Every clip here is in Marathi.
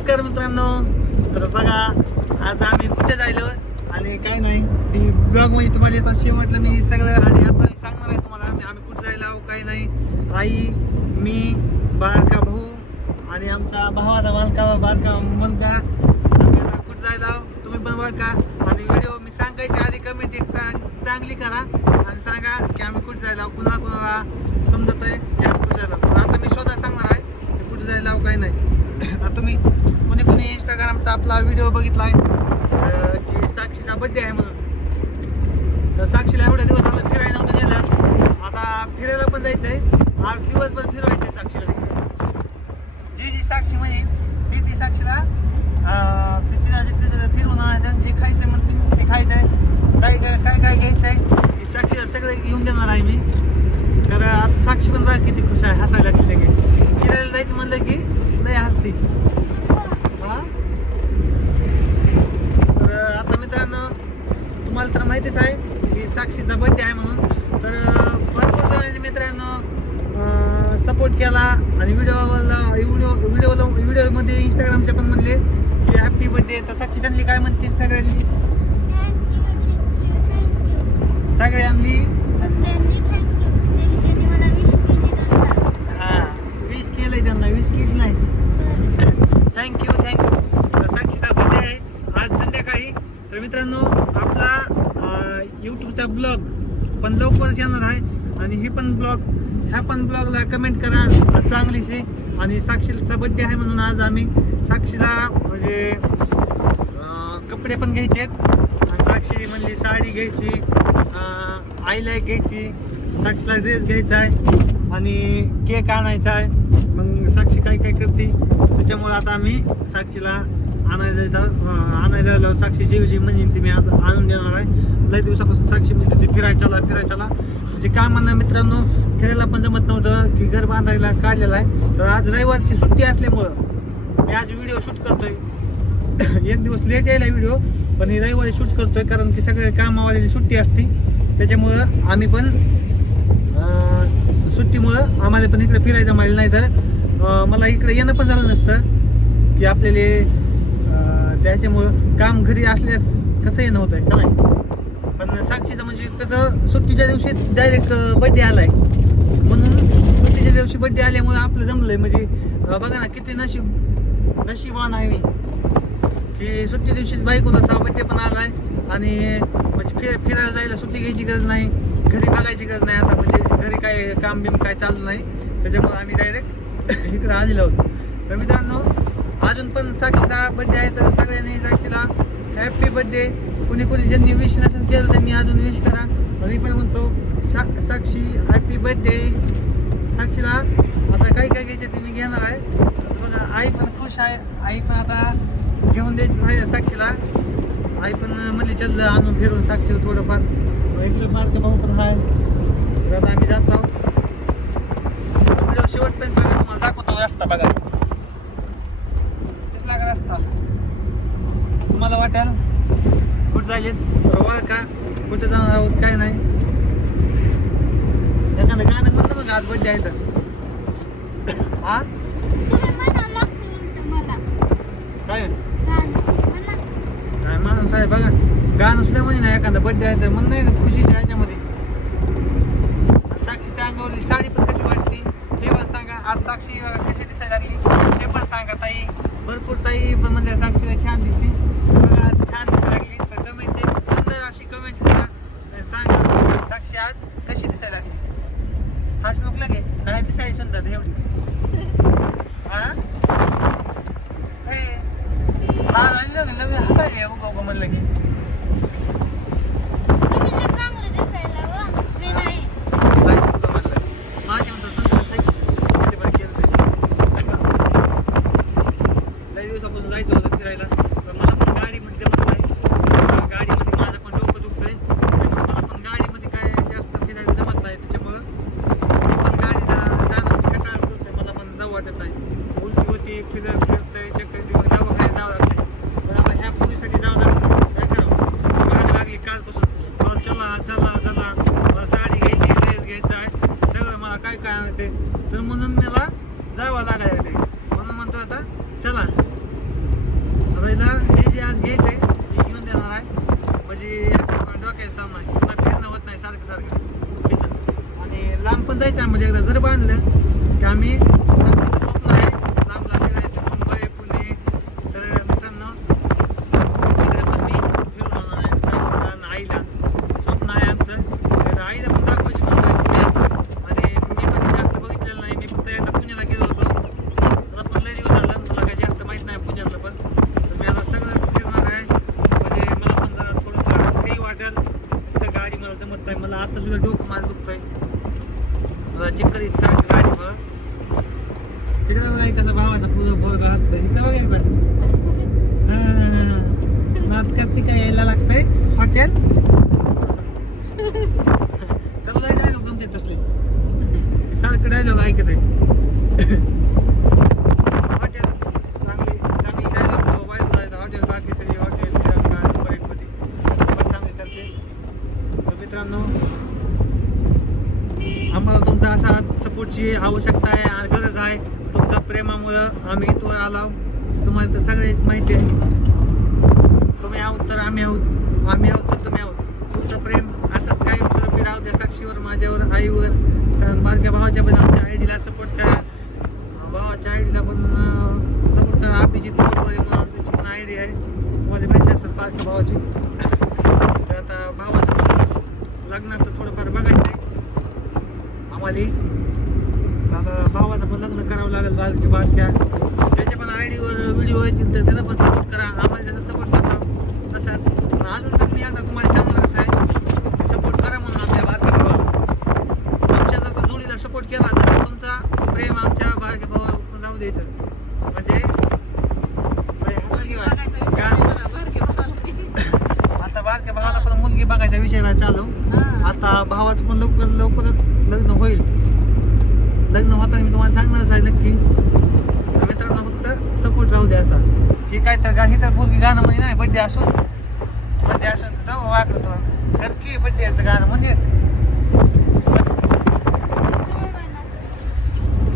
नमस्कार मित्रांनो. तर बघा आज आम्ही कुठे जायलो आणि काय नाही. ती ब्लॉगमध्ये तुम्हाला येत असे म्हटलं मी सगळं आणि आता मी सांगणार आहे तुम्हाला आम्ही आम्ही कुठे जायला आहो काही नाही. आई मी बारका भाऊ आणि आमचा भावाचा बालका बारका मुलगा. आम्ही आता कुठे जायला तुम्ही पण बघा. आणि व्हिडिओ मी सांगायच्या आधी कमेंट एक चांगली करा आणि सांगा की आम्ही कुठे जायला आहो कुणाला कुणाला समजत आहे की आम्ही कुठे जायला आता मी स्वतः सांगणार आहे की कुठे जायला आहो काही नाही. आता तुम्ही इंस्टाग्रामचा आपला व्हिडिओ बघितलाय आहे की साक्षीचा बड्डे आहे म्हणून. तर साक्षीला एवढ्या दिवस झालं फिरायला नव्हतं नेलं. आता फिरायला पण जायचंय. आज दिवसभर फिरवायचंय साक्षीला जी जी साक्षी म्हणेन ती ती साक्षीला अं, तिला तिथे फिरवून आणायचं जे खायचं म्हणतील ते खायचंय काय काय काय काय घ्यायचंय ती साक्षीला सगळं घेऊन देणार आहे मी तर आता साक्षी पण बघा किती खुश आहे हसायला लागली लगे फिरायला जायचं म्हणलं की लय हसती हा? तर आता मित्रांनो तुम्हाला तर माहितीच आहे की साक्षीचा बड्डे आहे म्हणून. तर भरपूर जणांनी मित्रांनो सपोर्ट केला आणि व्हिडिओला व्हिडिओ व्हिडिओला व्हिडिओमध्ये इंस्टाग्रामच्या पण म्हणले की हॅपी बड्डे तर साक्षी त्यांनी काय म्हणते सगळ्यांनी हा विश केलंय त्यांना विश केली नाही थँक्यू थँक्यू तर साक्षीचा बड्डे आहे आज संध्याकाळी तर मित्रांनो पुढचा ब्लॉग पण लवकरच येणार आहे. आणि हे पण ब्लॉग ह्या पण ब्लॉगला कमेंट करा. चांगलीशी. आणि साक्षीचा बड्डे आहे म्हणून आज आम्ही साक्षीला म्हणजे कपडे पण घ्यायचे आहेत. साक्षी म्हणजे साडी घ्यायची आईला घ्यायची साक्षीला ड्रेस घ्यायचा आहे. आणि केक आणायचा आहे. मग साक्षी काय काय करते? त्याच्यामुळे आता आम्ही साक्षीला आणायला आणायला जायला साक्षी शिवजी म्हणजे ती मी आता आणून देणार आहे. लय दिवसापासून साक्षी म्हणजे ती फिरायच्याला फिरायच्याला. म्हणजे काय म्हणणं मित्रांनो फिरायला पण जमत नव्हतं की घर बांधायला काढलेलं आहे. तर आज रविवारची सुट्टी असल्यामुळं मी आज व्हिडिओ शूट करतोय. एक दिवस लेट यायला व्हिडिओ पण ही रविवारी शूट करतोय कारण की सगळे कामावालेली सुट्टी असते. त्याच्यामुळं आम्ही पण सुट्टीमुळं आम्हाला पण इकडे फिरायचं मला नाही तर मला इकडे येणं पण झालं नसतं. की आपल्याला त्याच्यामुळं काम घरी असल्यास कसं येणं होतं आहे का नाही? पण साक्षीचं म्हणजे कसं सुट्टीच्या दिवशीच डायरेक्ट बड्डे आलाय. म्हणून सुट्टीच्या दिवशी बड्डे आल्यामुळे आपलं जमलंय. म्हणजे बघा ना किती नशीब नशीबवान आहे मी. की सुट्टी दिवशीच बायकोचा बड्डे पण आलाय. आणि म्हणजे फिर फिरायला जायला सुट्टी घ्यायची गरज नाही. घरी बघायची गरज नाही. आता म्हणजे घरी काय काम बिम काय चालू नाही. त्याच्यामुळे आम्ही डायरेक्ट इकडे आलेलो आहोत. तर मित्रांनो अजून पण साक्षीचा बड्डे आहे तर सगळ्यांनी साक्षीला हॅपी बड्डे कुणी कुणी ज्यांनी विश नसेल केलं त्यांनी अजून विश करा. मी पण म्हणतो सा साक्षी हॅपी बड्डे साक्षीला आता काय काय घ्यायचे ते मी घेणार आहे. बघा आई पण खुश आहे. आई पण आता घेऊन द्यायचं आहे साक्षीला. आई पण म्हणली चल आणून फिरून साक्षीला थोडंफार. इथलं बारका भाऊ पण आहे तर आता आम्ही जात आहोत. शेवटपर्यंत बघा तुम्हाला दाखवतो रस्ता बघा तिथला का रस्ता तुम्हाला वाटेल कुठं जायले तर का? कुठं जाणार आहोत काय नाही. एखादं गाणं म्हणलं बघा आज बड्डे आहे तर. हा काय? काय माणूस आहे बघा. गाणं सुद्धा म्हणे ना एखादा बड्डे आहे तर म्हण नाही का खुशीच्या ह्याच्यामध्ये. साक्षीच्या अंगावरली साडी पण कशी वाटते हे पण सांगा. आज साक्षी कशी दिसायला लागली हे पण सांगा ताई. भरपूर ताई पण म्हणजे साक्षीला छान दिसते बघा आज छान दिसायला लागली तर कमेंट सुंदर अशी कमेंट करा आणि सांगा साक्षी आज कशी दिसायला लागली हाच नको लागे नाही दिसायला सुंदर एवढी हा हे हा झाली लगे लगे हसायला उगा उगा म्हणलं की काय चुकलं म्हणलं माझे म्हणतो सुंदर ताई किती बरं केलं ताई. लई दिवसापासून जायचं होतं फिरायला पण मला पण गाडी म्हणजे जमत नाही गाडीमध्ये माझं पण डोकं दुखतंय त्यामुळे मला पण गाडीमध्ये काय जास्त फिरायला जमत नाही त्याच्यामुळं मी पण गाडीला जाणं म्हणजे कंटाळा करतोय मला पण जाऊ वाटत नाही उलटी होती फिरत फिरतंय चक्कर देऊन दवाखान्यात जावं लागतंय पण आता ह्या पोलीसाठी जावं लागत नाही. काय करावं माग लागली कालपासून मला चला चला चला मला साडी घ्यायची ड्रेस घ्यायचा आहे सगळं मला काय काय आणायचंय तर म्हणून मला जावं लागायला लागले म्हणून म्हणतो आता चला म्हणजे एकदा घर बांधलं की आम्ही साक्षीचं स्वप्न आहे. लांब लांब फिरायचं मुंबई पुणे. तर मित्रांनो इकडे पण मी फिरून आणणार आहे साक्षीला आईला. स्वप्न आहे आमचं. तर आईला पण दाखवायची मुंबई पुणे आणि मी पण जास्त बघितलेलं नाही. मी फक्त एकदा पुण्याला गेलो होतो. मला पण लय दिवस झालं. मला काही जास्त माहीत नाही पुण्यातलं पण. तर मी आता सगळं फिरणार आहे. म्हणजे मला पण जरा थोडंफार फ्री वाटेल. फक्त गाडी मला जमत नाही मला आता सुद्धा डोकं माझं दुखतंय. मला चक्कर येते सारखी गाडी मला तिकडे बघा कसं भावाचा पूर्ण बोरगा असतं. इकडे बघा एकदा. नाटकात ती काय यायला लागतंय? हॉटेल? त्याला डायलॉग जमते तसले? सारखं डायलॉग ऐकत आहे. हॉटेल. चांगली चांगली डायलॉग वाईट हॉटेल बाकी सगळी हॉटेल निरंकार नंबर एक मध्ये पण चांगली चालते. तर मित्रांनो आम्हाला तुमचा असा सपोर्टची आवश्यकता आहे आणि गरज आहे. तुमच्या प्रेमामुळं आम्ही इथवर आलो. तुम्हाला तर सगळ्याच माहिती आहे. तुम्ही आहोत तर आम्ही आहोत. आम्ही आहोत तर तुम्ही आहोत. तुमचं प्रेम असंच कायमस्वरूपी राहू द्या साक्षीवर माझ्यावर आईवर. स- बारक्या भावाच्या बद्दल आमच्या आयडीला सपोर्ट करा. भावाच्या भावाच्या आयडीला पण सपोर्ट करा. अभिजित मोटवरे म्हणून त्याची पण आयडी आहे. तुम्हाला माहिती असेल बारक्या भावाची. तर आता भावाचं लग्नाचं थोडंफार बघायचं. आम्हाला. आता भावाचं पण लग्न करावं लागेल बारक्या बारक्या त्याच्या पण आयडीवर व्हिडिओ येतील तर त्याला पण सपोर्ट करा. आम्हाला जसं सपोर्ट करता. तसाच पण अजून पण मी आता तुम्हाला सांगणारच आहे. सपोर्ट करा म्हणून आमच्या बारक्या भावाला. आमच्या जसा जोडीला सपोर्ट केला तसा तुमचा प्रेम आमच्या बारक्या भावावर राहू द्यायचं. म्हणजे म्हणजे आता बारक्या भावाला पण मुलगी बघायचा विषय नाही चालू. आता भावाचं पण लवकर लवकरच लग्न होताना मी तुम्हाला सांगणारच आहे नक्की. तर मित्रांनो फक्त सपोर्ट राहू द्या असा. हे काय तर गा- तर पूर्वी गाणं म्हणजे नाही बड्डे असून. बड्डे असून तर जाऊ वाकडं तर की बड्डेचं गाणं म्हणजे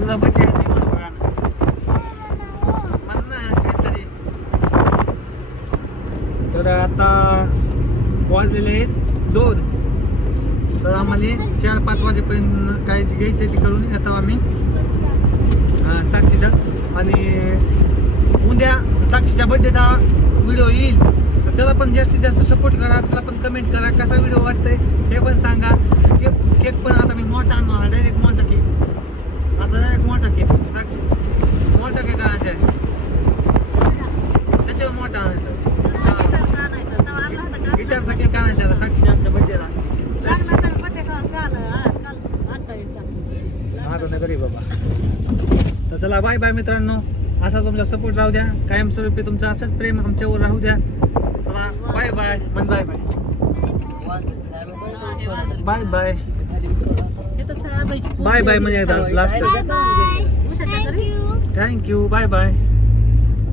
तुझा बड्डे आहे म्हणू गाणं? ना काहीतरी. तर आता वाजलेले आहेत दोन. तर आम्हाला चार पाच वाजेपर्यंत काय घ्यायचं ते करून येतो आम्ही. साक्षीचा. आणि उद्या साक्षीच्या बड्डेचा व्हिडिओ येईल. तर त्याला पण जास्तीत जास्त सपोर्ट करा. त्याला पण कमेंट करा. कसा व्हिडिओ वाटतंय हे पण सांगा. केक केक पण आता मी मोठा आणणार डायरेक्ट मोठा केक आता डायरेक्ट मोठा केक साक्षी मोठा केक आणायचा आहे त्याच्यावर मोठा आणायचा गिटारचा केक आणायचा आहे साक्षी आमच्या बड्डेला आता नाही घरी बाबा तर चला बाय बाय मित्रांनो. असा तुमचा सपोर्ट राहू द्या. कायमस्वरूपी तुमचं असंच प्रेम आमच्यावर राहू द्या. चला बाय बाय. मन bye bye. Bye bye. Bye bye म्हणजे एकदा लास्ट. Thank you bye bye